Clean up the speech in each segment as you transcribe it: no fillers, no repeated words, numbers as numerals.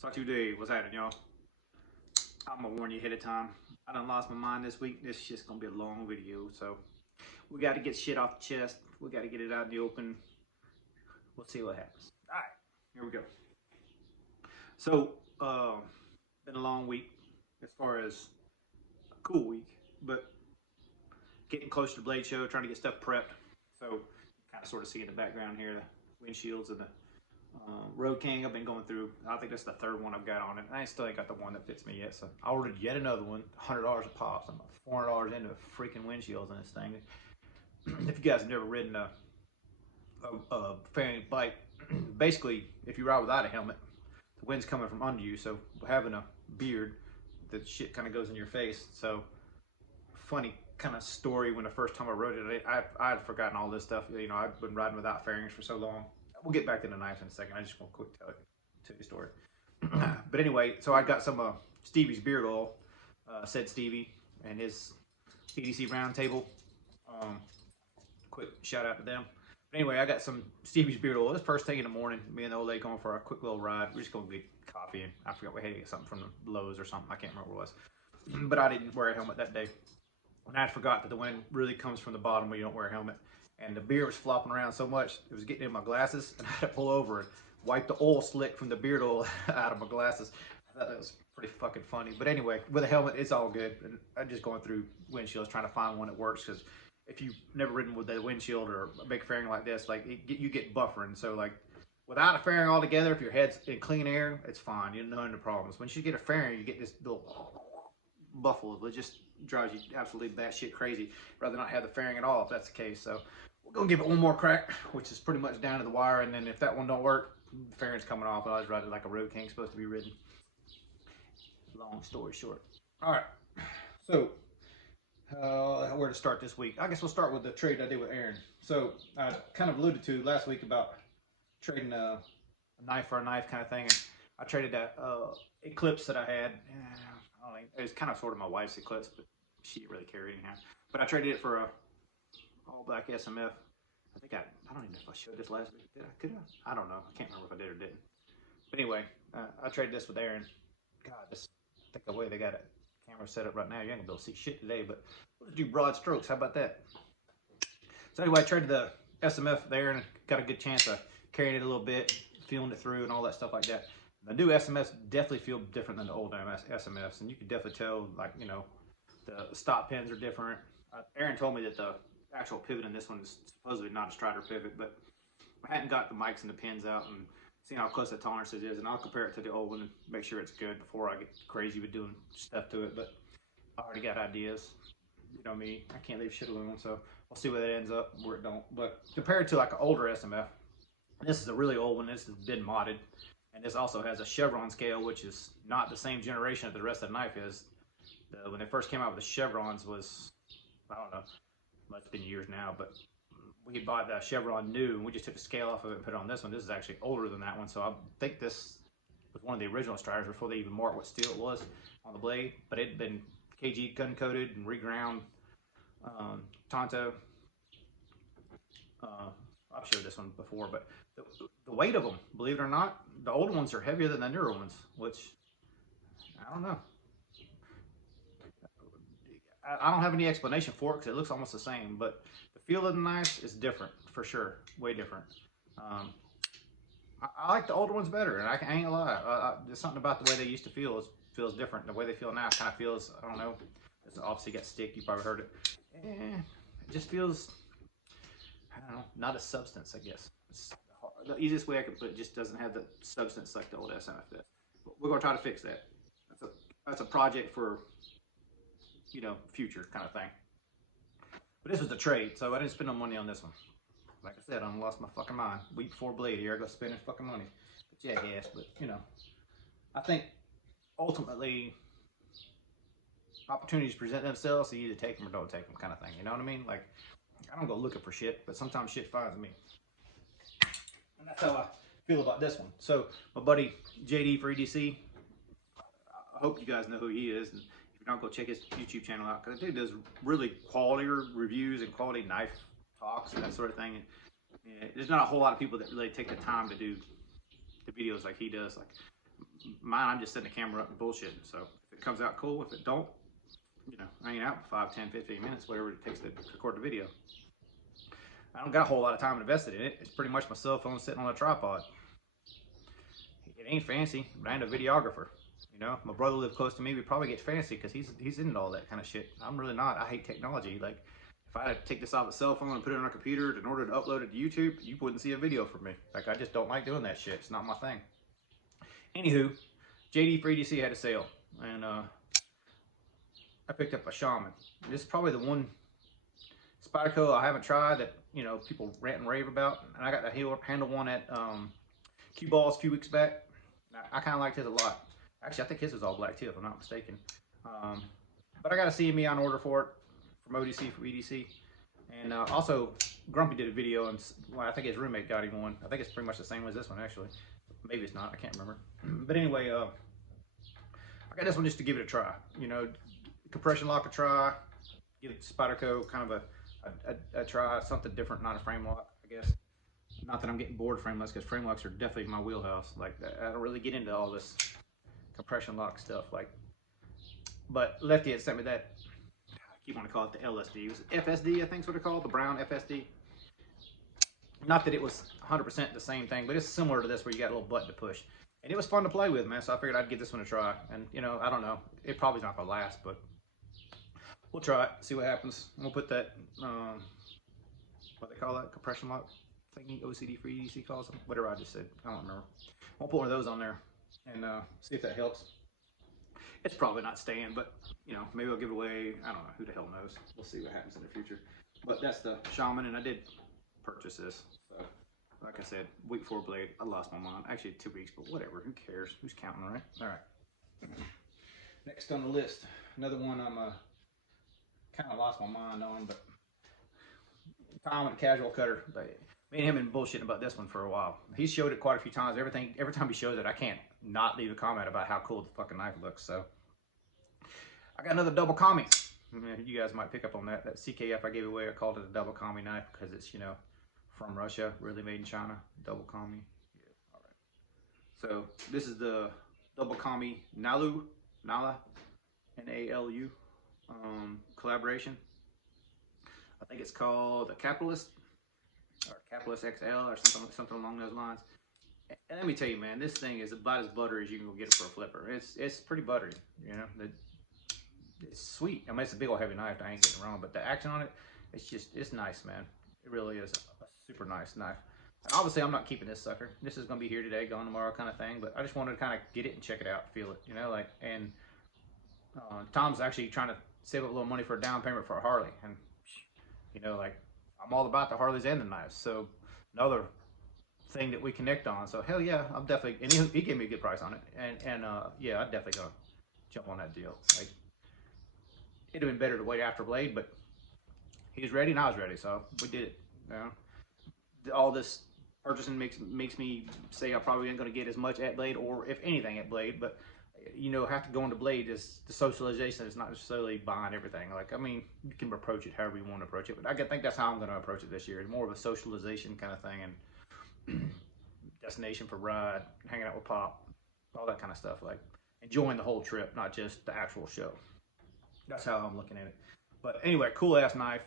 Talk to you today. What's happening, y'all? I'm gonna warn you ahead of time. I done lost my mind this week. This shit's gonna be a long video, so we got to get shit off the chest. We got to get it out in the open. We'll see what happens. All right, here we go. So, been a long week as far as a cool week, but getting close to the Blade Show, trying to get stuff prepped. So, you kind of sort of see in the background here the windshields and the Road King. I've been going through. I think that's the third one I've got on it. I still ain't got the one that fits me yet. So I ordered yet another one, $100 a pop. So I'm about $400 into freaking windshields in this thing. If you guys have never ridden a fairing bike, basically if you ride without a helmet, the wind's coming from under you. So having a beard, the shit kind of goes in your face. So funny kind of story. When the first time I rode it, I had forgotten all this stuff. You know, I've been riding without fairings for so long. We'll get back to the knife in a second. I just want to quick tell you the story. But anyway, so I got some Stevie's beard oil, said Stevie, and his EDC roundtable. Quick shout out to them. But anyway, I got some Stevie's beard oil. This first thing in the morning, me and the old lady going for a quick little ride. We're just going to get coffee, and I forgot we had to get something from the Lowe's or something. I can't remember what it was. But I didn't wear a helmet that day. And I forgot that the wind really comes from the bottom when you don't wear a helmet. And the beard was flopping around so much, it was getting in my glasses, and I had to pull over and wipe the oil slick from the beard oil out of my glasses. I thought that was pretty fucking funny. But anyway, with a helmet, it's all good. And I'm just going through windshields, trying to find one that works, because if you've never ridden with a windshield or a big fairing like this, like you get buffering. So like without a fairing altogether, if your head's in clean air, it's fine. You don't know any problems. Once you get a fairing, you get this little buffle. It just drives you absolutely batshit crazy. Rather not have the fairing at all if that's the case. So we're gonna give it one more crack, which is pretty much down to the wire, and then if that one don't work, the fairing's coming off. I was riding like a Road King supposed to be ridden. Long story short. All right, so where to start this week? I guess we'll start with the trade I did with Aaron. So I kind of alluded to last week about trading a knife for a knife kind of thing, and I traded that Eclipse that I had. I don't know, it was kind of sort of my wife's Eclipse, but she didn't really care anyhow. But I traded it for a all black SMF. I think I don't even know if I showed this last week. Did I? Could I? I don't know. I can't remember if I did or didn't. But anyway, I traded this with Aaron. God, I think the way they got a camera set up right now, you ain't gonna be able to see shit today, but we'll just do broad strokes. How about that? So anyway, I traded the SMF there and got a good chance of carrying it a little bit, feeling it through and all that stuff like that. The new SMFs definitely feel different than the old SMFs, and you can definitely tell, like, you know, the stop pins are different. Aaron told me that the actual pivot in this one is supposedly not a Strider pivot, but I hadn't got the mics and the pins out and seen how close the tolerances is, and I'll compare it to the old one and make sure it's good before I get crazy with doing stuff to it. But I already got ideas. You know me, I can't leave shit alone, so we'll see where that ends up, where it don't. But compared to like an older SMF, this is a really old one. This has been modded, and this also has a chevron scale, which is not the same generation that the rest of the knife is. When they first came out with the chevrons was, I don't know, it's been years now, but we bought the chevron new, and we just took the scale off of it and put it on this one. This is actually older than that one, so I think this was one of the original Striders before they even marked what steel it was on the blade. But it had been KG gun coated and reground. Tonto. I've showed this one before, but the weight of them, believe it or not, the older ones are heavier than the newer ones, which I don't know. I don't have any explanation for it because it looks almost the same, but the feel of the knife is different for sure, way different. I like the older ones better, and I ain't gonna lie. There's something about the way they used to feel feels different. The way they feel now kind of feels, I don't know. It's obviously got stick. You probably heard it. It just feels, I don't know, not a substance. I guess it's the easiest way I could put it. Just doesn't have the substance like the old SMF does. But we're gonna try to fix that. That's a project for, you know, future kind of thing. But this was the trade, so I didn't spend no money on this one. Like I said, I lost my fucking mind. Week before Blade here, I go spending fucking money. But yeah, yes, but you know, I think ultimately opportunities present themselves, so you either take them or don't take them, kind of thing. You know what I mean? Like, I don't go looking for shit, but sometimes shit finds me. And that's how I feel about this one. So my buddy JD for EDC, I hope you guys know who he is. And if you don't, go check his YouTube channel out, because the dude does really quality reviews and quality knife talks and that sort of thing. And there's not a whole lot of people that really take the time to do the videos like he does. Like Mine, I'm just setting the camera up and bullshitting. So if it comes out cool, if it don't, you know, I ain't out for 5, 10, 15 minutes, whatever it takes to record the video. I don't got a whole lot of time invested in it. It's pretty much my cell phone sitting on a tripod. It ain't fancy, but I ain't a videographer. You know, my brother lived close to me. We'd probably get fancy because he's into all that kind of shit. I'm really not. I hate technology. Like, if I had to take this off the cell phone and put it on a computer in order to upload it to YouTube, you wouldn't see a video from me. Like, I just don't like doing that shit. It's not my thing. Anywho, JD for EDC had a sale, and I picked up a Shaman. This is probably the one Spyderco I haven't tried that, you know, people rant and rave about. And I got the handle one at Q Balls a few weeks back. I kind of liked his a lot. Actually, I think his was all black too, if I'm not mistaken. But I got a CME on order for it from ODC for EDC. And also, Grumpy did a video, and well, I think his roommate got him one. I think it's pretty much the same as this one, actually. Maybe it's not, I can't remember. But anyway, I got this one just to give it a try. You know, compression lock a try, give Spyderco kind of a try, something different, not a frame lock, I guess. Not that I'm getting bored of frame locks, because frame locks are definitely my wheelhouse. Like, I don't really get into all this compression lock stuff. Like, but Lefty had sent me that, I keep wanting to call it the LSD. It was FSD, I think is what it's called, the brown FSD. Not that it was 100% the same thing, but it's similar to this where you got a little button to push. And it was fun to play with, man, so I figured I'd give this one a try. And, you know, I don't know, it probably's not going to last, but we'll try it, see what happens. We'll put that, what they call that, compression lock thingy, OCD for EDC calls them, whatever I just said, I don't remember. We'll put one of those on there and see if that helps. It's probably not staying, but, you know, maybe I'll give it away. I don't know, who the hell knows. We'll see what happens in the future. But that's the Shaman, and I did purchase this. So, like I said, week 4 blade, I lost my mind. Actually, 2 weeks, but whatever, who cares? Who's counting, right? All right. Next on the list, another one I'm kind of lost my mind on, but Tom and Casual Cutter. Me and him been bullshitting about this one for a while. He showed it quite a few times. Every time he shows it, I can't not leave a comment about how cool the fucking knife looks. So I got another double commie. You guys might pick up on that. That CKF I gave away, I called it a double commie knife because it's, you know, from Russia, really made in China. Double commie. Yeah, all right. So this is the double commie Nala, N-A-L-U, collaboration. I think it's called the Capitalist, or Capitalist XL, or something along those lines. And let me tell you, man, this thing is about as buttery as you can go get it for a flipper. It's pretty buttery, you know. It's sweet. I mean, it's a big old heavy knife. I ain't getting wrong, but the action on it, it's nice, man. It really is a super nice knife. And obviously, I'm not keeping this sucker. This is gonna be here today, gone tomorrow, kind of thing. But I just wanted to kind of get it and check it out, feel it, you know, like. And Tom's actually trying to save up a little money for a down payment for a Harley, and you know, like, I'm all about the Harleys and the knives. So another thing that we connect on. So hell yeah, I'm definitely, and he gave me a good price on it. And yeah, I'm definitely gonna jump on that deal. Like, it'd have been better to wait after Blade, but he was ready and I was ready, so we did it. You know, all this purchasing makes me say I probably ain't gonna get as much at Blade, or if anything at Blade. But you know, have to go into Blade is the socialization. Is not necessarily buying everything. Like, I mean, you can approach it however you want to approach it, but I think that's how I'm going to approach it this year. It's more of a socialization kind of thing, and destination for ride, hanging out with Pop, all that kind of stuff. Like, enjoying the whole trip, not just the actual show. That's how I'm looking at it. But anyway, cool ass knife.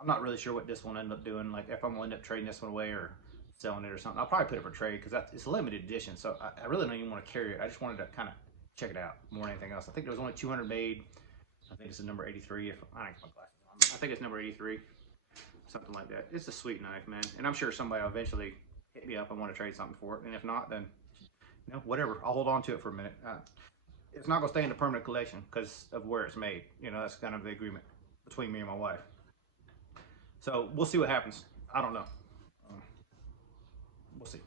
I'm not really sure what this one ended up doing. Like, if I'm going to end up trading this one away or selling it or something. I'll probably put it for trade because it's a limited edition, so I really don't even want to carry it. I just wanted to kind of check it out more than anything else. I think there was only 200 made. I think it's a number 83. If I ain't got my glasses on, I think it's number 83, something like that. It's a sweet knife, man, and I'm sure somebody will eventually hit me up and want to trade something for it. And if not, then, you know, whatever. I'll hold on to it for a minute. It's not gonna stay in the permanent collection because of where it's made. You know, that's kind of the agreement between me and my wife. So we'll see what happens. I don't know. We'll see.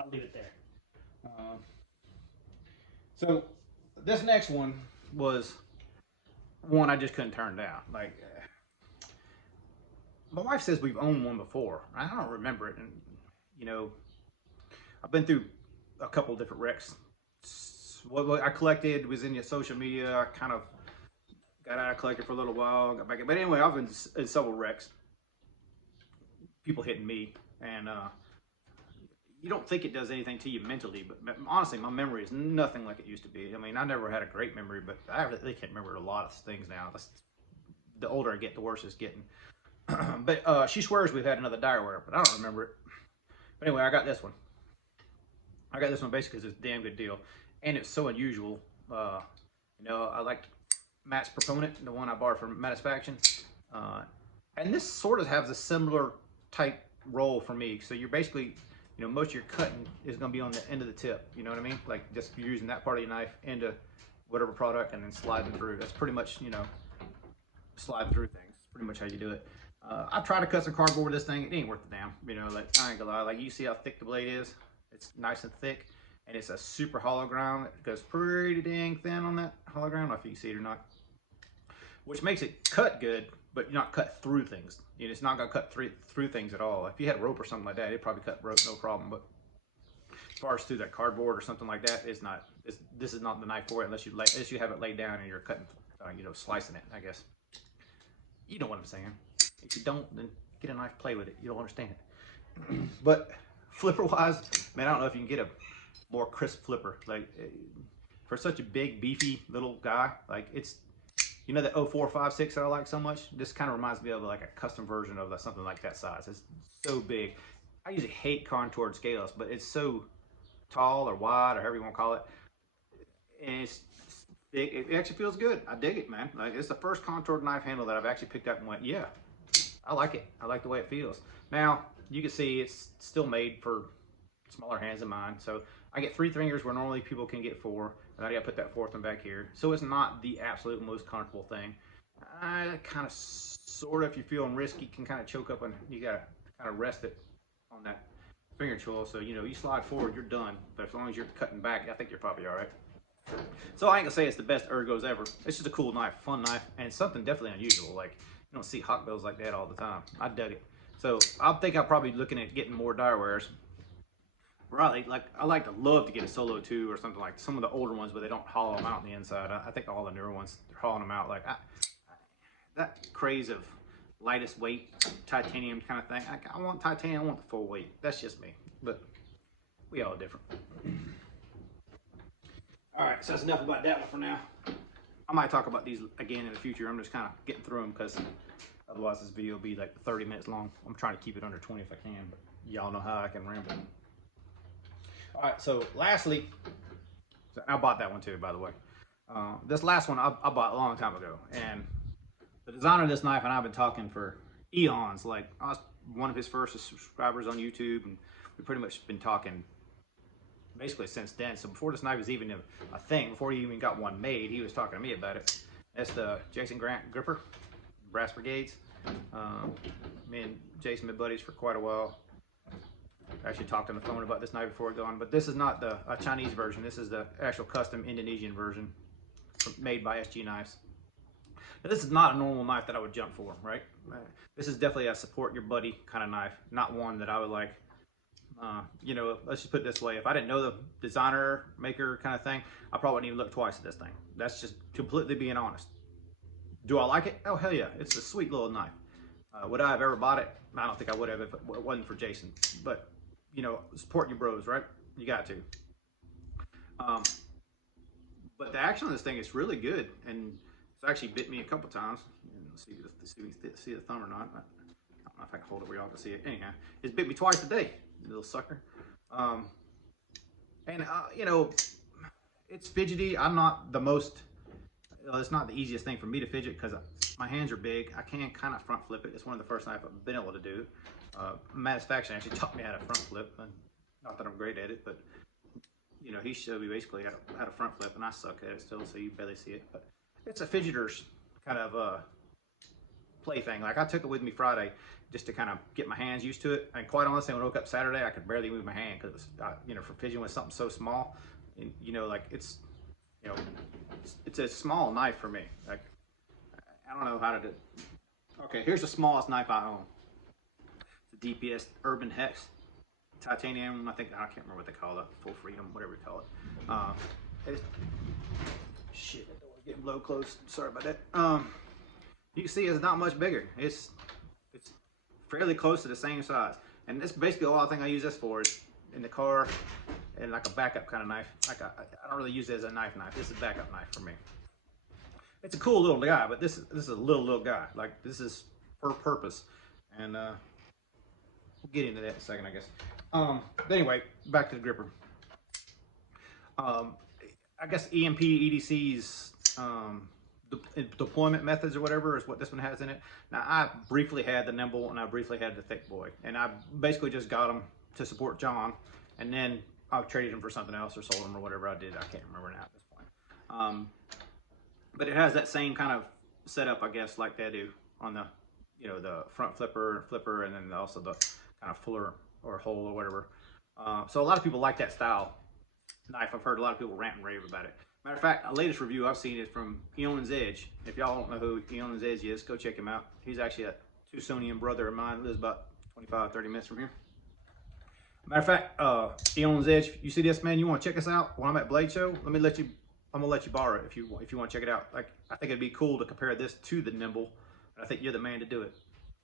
I'll leave it there. So this next one was one I just couldn't turn down. Like, my wife says we've owned one before. I don't remember it, and you know, I've been through a couple different wrecks. What I collected was in your social media. I kind of got out of collecting for a little while, got back in. But anyway, I've been in several wrecks. People hitting me, and you don't think it does anything to you mentally, but honestly, my memory is nothing like it used to be. I mean, I never had a great memory, but I really can't remember a lot of things now. The older I get, the worse it's getting. But she swears we've had another Direware, but I don't remember it. But anyway, I got this one. I got this one basically because it's a damn good deal, and it's so unusual. You know, I like Matt's Proponent, the one I borrowed from Matisfaction, and this sort of has a similar type roll for me. So you're basically, you know, most of your cutting is going to be on the end of the tip. You know what I mean? Like just using that part of your knife into whatever product and then sliding through. That's pretty much, you know, sliding through things. That's pretty much how you do it. I tried to cut some cardboard with this thing. It ain't worth the damn. You know, like I ain't gonna lie. Like you see how thick the blade is? It's nice and thick, and it's a super hollow ground. It goes pretty dang thin on that hollow ground. I don't know if you can see it or not. Which makes it cut good, but not cut through things. You know, it's not gonna cut through things at all. If you had rope or something like that, it'd probably cut rope no problem. But as far as through that cardboard or something like that, it's not. This is not the knife for it unless you have it laid down and you're cutting, you know, slicing it. I guess. You know what I'm saying. If you don't, then get a knife, play with it. You don't understand it. But flipper wise, man, I don't know if you can get a more crisp flipper. Like for such a big, beefy little guy, like it's, you know, the 0456 that I like so much. This kind of reminds me of like a custom version of something like that size. It's so big. I usually hate contoured scales, but it's so tall or wide or however you want to call it, and it's thick. It actually feels good. I dig it, man. Like it's the first contoured knife handle that I've actually picked up and went, yeah, I like it. I like the way it feels. Now, you can see it's still made for smaller hands than mine. So I get 3 fingers where normally people can get 4. And I gotta put that 4th one back here. So it's not the absolute most comfortable thing. Kind of, sort of, if you're feeling risky, can kind of choke up and you gotta kind of rest it on that finger choil. So, you know, you slide forward, you're done. But as long as you're cutting back, I think you're probably all right. So I ain't gonna say it's the best ergos ever. It's just a cool knife, fun knife, and something definitely unusual. Like, you don't see hot bills like that all the time. I dug it. So I think I'm probably looking at getting more Direwares. Right, like I like to love to get a Solo 2 or something, like some of the older ones where they don't hollow them out on the inside. I think all the newer ones, they're hollowing them out. Like that craze of lightest weight titanium kind of thing. I want titanium, I want the full weight. That's just me, but we all different. All right, so that's enough about that one for now. I might talk about these again in the future. I'm just kind of getting through them because otherwise this video will be like 30 minutes long. I'm trying to keep it under 20 if I can, but y'all know how I can ramble. All right, so lastly, I bought that one too, by the way. This last one I bought a long time ago, and the designer of this knife and I've been talking for eons. Like I was one of his first subscribers on YouTube, and we've pretty much been talking basically since then. So before this knife was even a thing, before he even got one made, he was talking to me about it. That's the Jason Grant gripper, Brass Brigades. Me and Jason been buddies for quite a while. I actually talked on the phone about this knife before going, but this is not the Chinese version. This is the actual custom Indonesian version made by SG Knives. Now, this is not a normal knife that I would jump for, right? This is definitely a support your buddy kind of knife, not one that I would like. You know, let's just put it this way. If I didn't know the designer, maker kind of thing, I probably wouldn't even look twice at this thing. That's just completely being honest. Do I like it? Oh, hell yeah. It's a sweet little knife. Would I have ever bought it? I don't think I would have if it wasn't for Jason. But, you know, support your bros, right? You got to. But the action on this thing is really good. And it's actually bit me a couple times. Let's see if you can see the thumb or not. I don't know if I can hold it where y'all can see it. Anyhow, it's bit me twice a day. Little sucker. You know, it's fidgety. I'm not the most, it's not the easiest thing for me to fidget because my hands are big. I can kind of front flip it. It's one of the first knives I've been able to do. Matisfaction actually taught me how to front flip. And not that I'm great at it, but you know, he showed me basically how to front flip, and I suck at it still, so you barely see it. But it's a fidgeter's kind of play thing. Like I took it with me Friday just to kind of get my hands used to it. And quite honestly, when I woke up Saturday, I could barely move my hand because it was, you know, for fidgeting with something so small, and, you know, like it's, you know, it's a small knife for me. Like I don't know how to do. Okay, here's the smallest knife I own. The DPS Urban Hex titanium. I can't remember what they call it. Full Freedom, whatever you call it. Shit, that door's getting blow close. Sorry about that. You can see it's not much bigger. It's fairly close to the same size, and that's basically all I think I use this for is in the car, and like a backup kind of knife. Like I don't really use it as a knife. This is a backup knife for me. It's a cool little guy, but this is a little guy. Like this is for purpose, and we'll get into that in a second, I guess. But anyway, back to the gripper. I guess EMP, EDC's deployment methods or whatever is what this one has in it. Now I briefly had the nimble and I briefly had the thick boy, and I basically just got them to support John, and then I traded them for something else or sold them or whatever I did. I can't remember now at this point. But it has that same kind of setup, I guess, like they do on the, you know, the front flipper, and then also the kind of fuller or hole or whatever. So a lot of people like that style knife. I've heard a lot of people rant and rave about it. Matter of fact, the latest review I've seen is from Eon's Edge. If y'all don't know who Eon's Edge is, go check him out. He's actually a Tucsonian brother of mine. Lives about 25-30 minutes from here. Matter of fact, Eon's Edge, you see this, man? You want to check us out when I'm at Blade Show? I'm gonna let you borrow it if you want to check it out. Like, I think it'd be cool to compare this to the nimble. And I think you're the man to do it,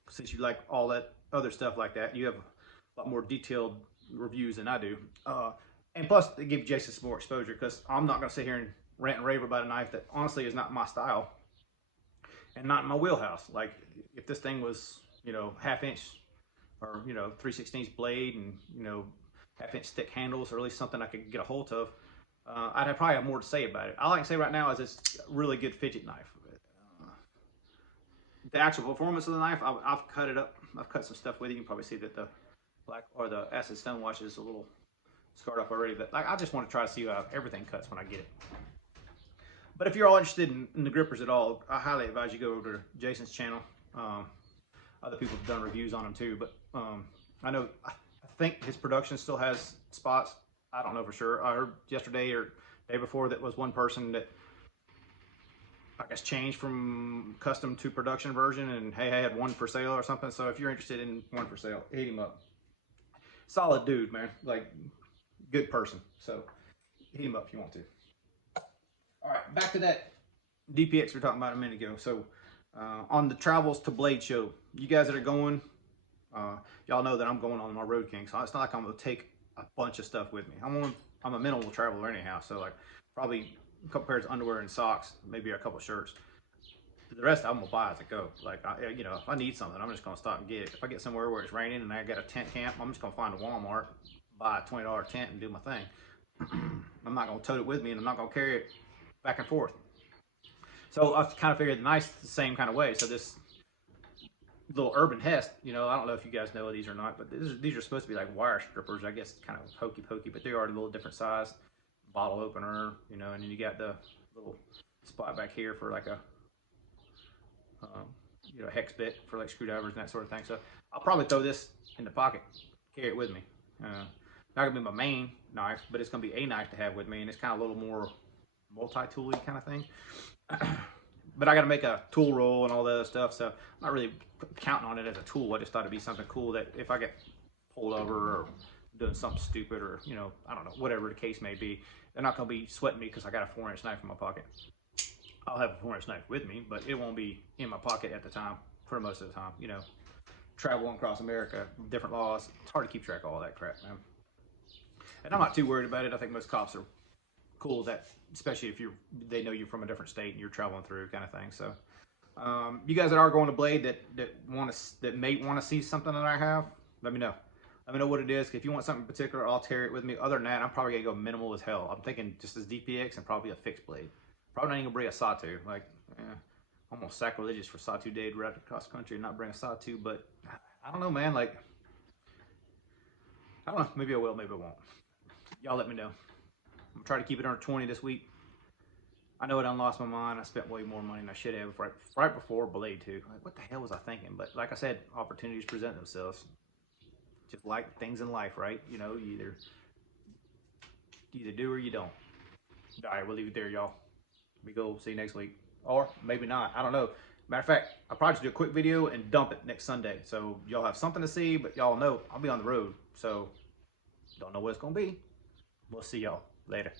since you like all that other stuff like that. You have a lot more detailed reviews than I do. And plus, it gives Jason some more exposure, because I'm not going to sit here and rant and rave about a knife that honestly is not my style and not in my wheelhouse. Like, if this thing was, you know, 1/2 inch or, you know, 3/16 blade and, you know, 1/2 inch thick handles, or at least something I could get a hold of, I'd probably have more to say about it. All I can say right now is it's a really good fidget knife. The actual performance of the knife, I've cut it up. I've cut some stuff with it. You can probably see that the black or the acid stone wash is a little scarred up already, but like, I just want to try to see how everything cuts when I get it. But if you're all interested in the grippers at all, I highly advise you go over to Jason's channel. Other people have done reviews on them too, but I think his production still has spots. I don't know for sure. I heard yesterday or day before that was one person that, I guess, changed from custom to production version, and hey, I had one for sale or something. So if you're interested in one for sale, hit him up. Solid dude, man. Like, good person. So hit him up if you want to. All right, back to that DPX we were talking about a minute ago. So on the travels to Blade Show, you guys that are going, y'all know that I'm going on my Road King. So it's not like I'm gonna take a bunch of stuff with me. I'm a minimal traveler anyhow. So like, probably a couple pairs of underwear and socks, maybe a couple shirts. The rest I'm gonna buy as I go. Like, you know, if I need something, I'm just gonna stop and get it. If I get somewhere where it's raining and I got a tent camp, I'm just gonna find a Walmart, buy a $20 tent and do my thing. I'm not gonna tote it with me, and I'm not gonna carry it back and forth. So I've kind of figured the knife the same kind of way. So this little Urban Hest, you know, I don't know if you guys know these or not, but these are supposed to be like wire strippers. I guess kind of hokey pokey, but they are a little different size. Bottle opener, you know, and then you got the little spot back here for like a you know, hex bit for like screwdrivers and that sort of thing. So I'll probably throw this in the pocket, carry it with me. Not gonna be my main knife, but it's gonna be a knife to have with me, and it's kind of a little more multi-tooly kind of thing. But I gotta make a tool roll and all that other stuff, so I'm not really counting on it as a tool. I just thought it'd be something cool that if I get pulled over or doing something stupid, or, you know, I don't know, whatever the case may be, they're not gonna be sweating me because I got a 4-inch knife in my pocket. I'll have a 4-inch knife with me, but it won't be in my pocket at the time, for most of the time. You know, traveling across America, different laws, it's hard to keep track of all that crap, man. And I'm not too worried about it. I think most cops are cool that, especially if they know you're from a different state and you're traveling through, kind of thing. So you guys that are going to Blade that may want to see something that I have, let me know. Let me know what it is. If you want something in particular, I'll carry it with me. Other than that, I'm probably gonna go minimal as hell. I'm thinking just as DPX and probably a fixed blade. Probably not even gonna bring a sawtooth. Like, almost sacrilegious for sawtooth day to ride across the country and not bring a sawtooth. But I don't know, man. Like, I don't know. Maybe I will. Maybe I won't. Y'all let me know. I'm gonna try to keep it under 20 this week. I know I done lost my mind. I spent way more money than I should have right before Blade 2. Like, what the hell was I thinking? But like I said, opportunities present themselves. Just like things in life, right? You know, you either do or you don't. All right, we'll leave it there, y'all. We go. See you next week. Or maybe not. I don't know. Matter of fact, I'll probably just do a quick video and dump it next Sunday. So y'all have something to see, but y'all know I'll be on the road. So don't know what it's going to be. We'll see y'all later.